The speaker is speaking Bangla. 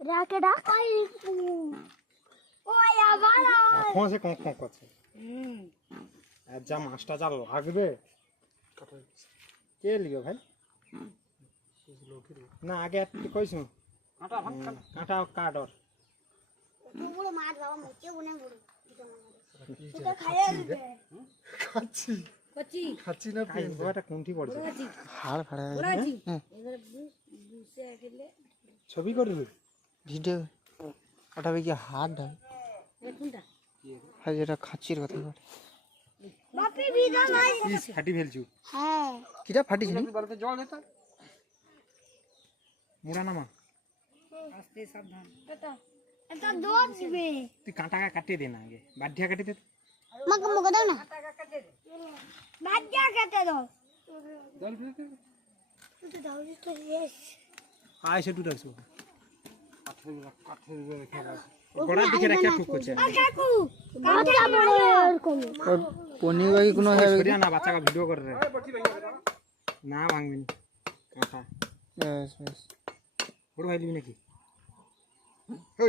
রাকে ডাকাই ওই আবার এখন সে কক কক করছে আর যা মাছটা যা লাগবে কে লিবে ভাই না আগে একটু কইছ কাঁটা কাটর পুরো মাছ বাবা মুখে গুনে গুলো এটা খাইয়ে দিবে খাচ্ছি কচি খাচ্ছি না কাই বাবাটা কোনটি পড়ছে হাড় ফাড়া ওরাজি এবারে বুসে গেলে ছবি করবি ভিডিও কাটাবে কি হাড় ঢাল কোনটা আর যেটা খাচ্ছির কথা বলে বাপি বিদা নাই পিস ফাটি ফেলছু হ্যাঁ কিটা ফাটিস নি মুড়া নামা আস্তে সাবধান এটা এটা দোয়া দিবে তুই কাঁটা কাটিয়ে দে না আগে বাধিয়া কাটি দে আমাকে মুখে দাও না বাজ্যা কেটে দাও তুই দাও তো ইয়েস আয় সেটু রাখছো গোড়ার দিকে রাখা ঠুক করছে কাকু কাটা বড় এরকম পনির বাকি কোনো হবে সরিয়া না বাচ্চাকে ভিডিও করে রে না ভাঙবি না কাঁটা ব্যাস ব্যাস বড় ভাই নিবি নাকি ওই